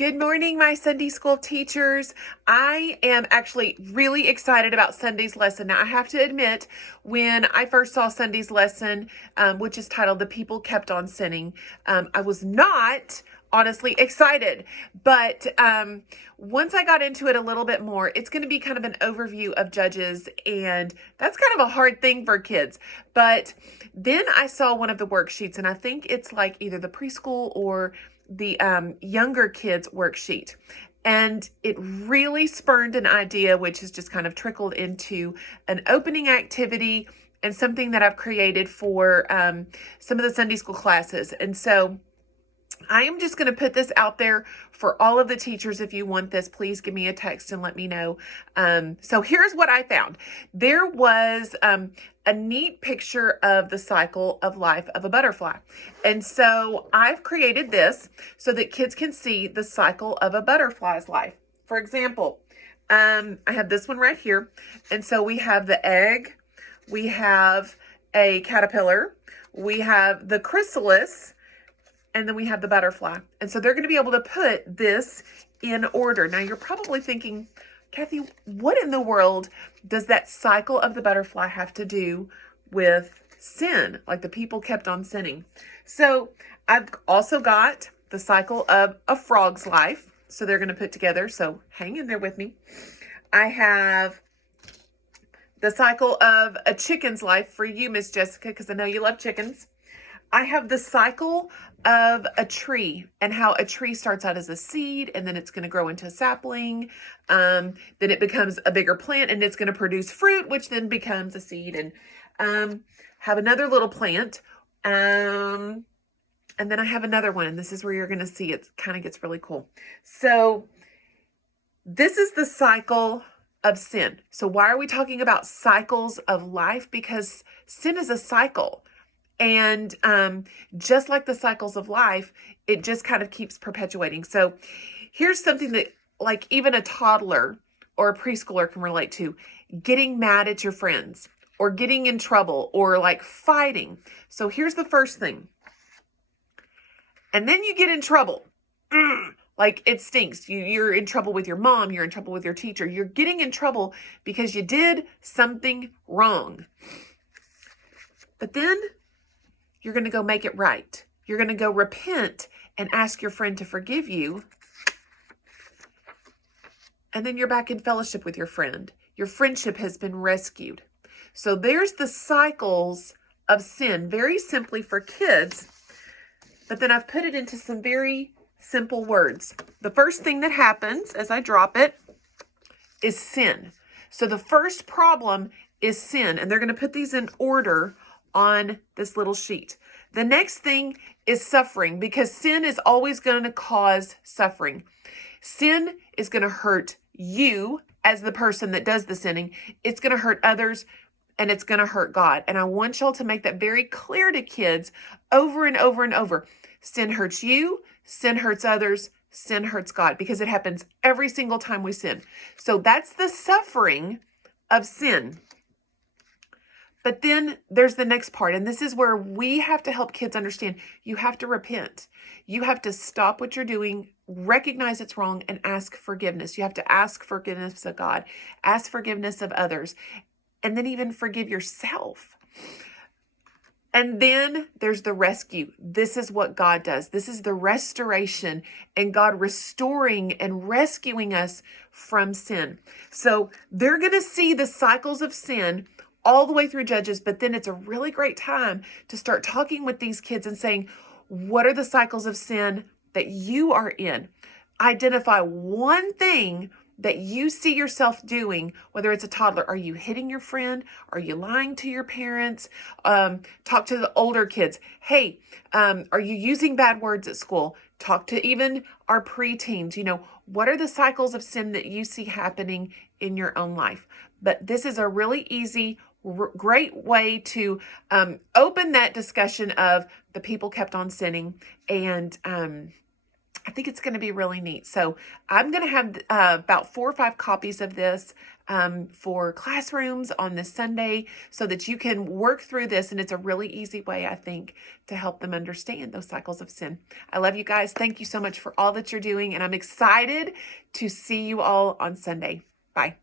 Good morning, my Sunday school teachers. I am actually really excited about Sunday's lesson. Now, I have to admit, when I first saw Sunday's lesson, which is titled The People Kept on Sinning, I was not honestly excited. But once I got into it a little bit more, it's going to be kind of an overview of Judges, and that's kind of a hard thing for kids. But then I saw one of the worksheets, and I think it's like either the preschool or the younger kids worksheet. And it really spurned an idea, which has just kind of trickled into an opening activity and something that I've created for some of the Sunday school classes. And so I am just going to put this out there for all of the teachers. If you want this, please give me a text and let me know. So here's what I found. There was a neat picture of the cycle of life of a butterfly. And so I've created this so that kids can see the cycle of a butterfly's life. For example, I have this one right here. And so we have the egg, we have a caterpillar, we have the chrysalis, and then we have the butterfly. And so they're going to be able to put this in order. Now you're probably thinking, Kathy, what in the world does that cycle of the butterfly have to do with sin? Like the people kept on sinning. So I've also got the cycle of a frog's life. So they're going to put together. So hang in there with me. I have the cycle of a chicken's life for you, Miss Jessica, because I know you love chickens. I have the cycle of a tree and how a tree starts out as a seed and then it's going to grow into a sapling. Then it becomes a bigger plant and it's going to produce fruit, which then becomes a seed. And have another little plant. And then I have another one. And this is where you're going to see it kind of gets really cool. So this is the cycle of sin. So why are we talking about cycles of life? Because sin is a cycle. And just like the cycles of life, it just kind of keeps perpetuating. So here's something that like even a toddler or a preschooler can relate to: getting mad at your friends or getting in trouble or like fighting. So here's the first thing. And then you get in trouble. Like it stinks. You're in trouble with your mom. You're in trouble with your teacher. You're getting in trouble because you did something wrong. But then you're going to go make it right. You're going to go repent and ask your friend to forgive you. And then you're back in fellowship with your friend. Your friendship has been rescued. So there's the cycles of sin, very simply for kids. But then I've put it into some very simple words. The first thing that happens as I drop it is sin. So the first problem is sin. And they're going to put these in order on this little sheet. The next thing is suffering, because sin is always going to cause suffering. Sin is going to hurt you as the person that does the sinning. It's going to hurt others, and it's going to hurt God. And I want y'all to make that very clear to kids over and over and over. Sin hurts you, sin hurts others, sin hurts God, because it happens every single time we sin. So that's the suffering of sin. But then there's the next part, and this is where we have to help kids understand. You have to repent. You have to stop what you're doing, recognize it's wrong, and ask forgiveness. You have to ask forgiveness of God, ask forgiveness of others, and then even forgive yourself. And then there's the rescue. This is what God does. This is the restoration and God restoring and rescuing us from sin. So they're going to see the cycles of sin all the way through Judges, but then it's a really great time to start talking with these kids and saying, what are the cycles of sin that you are in? Identify one thing that you see yourself doing, whether it's a toddler. Are you hitting your friend? Are you lying to your parents? Talk to the older kids. Hey, are you using bad words at school? Talk to even our preteens. What are the cycles of sin that you see happening in your own life? But this is a really easy, great way to open that discussion of the people kept on sinning and I think it's going to be really neat. So I'm going to have about 4 or 5 copies of this for classrooms on this Sunday so that you can work through this. And it's a really easy way, I think, to help them understand those cycles of sin. I love you guys. Thank you so much for all that you're doing. And I'm excited to see you all on Sunday. Bye.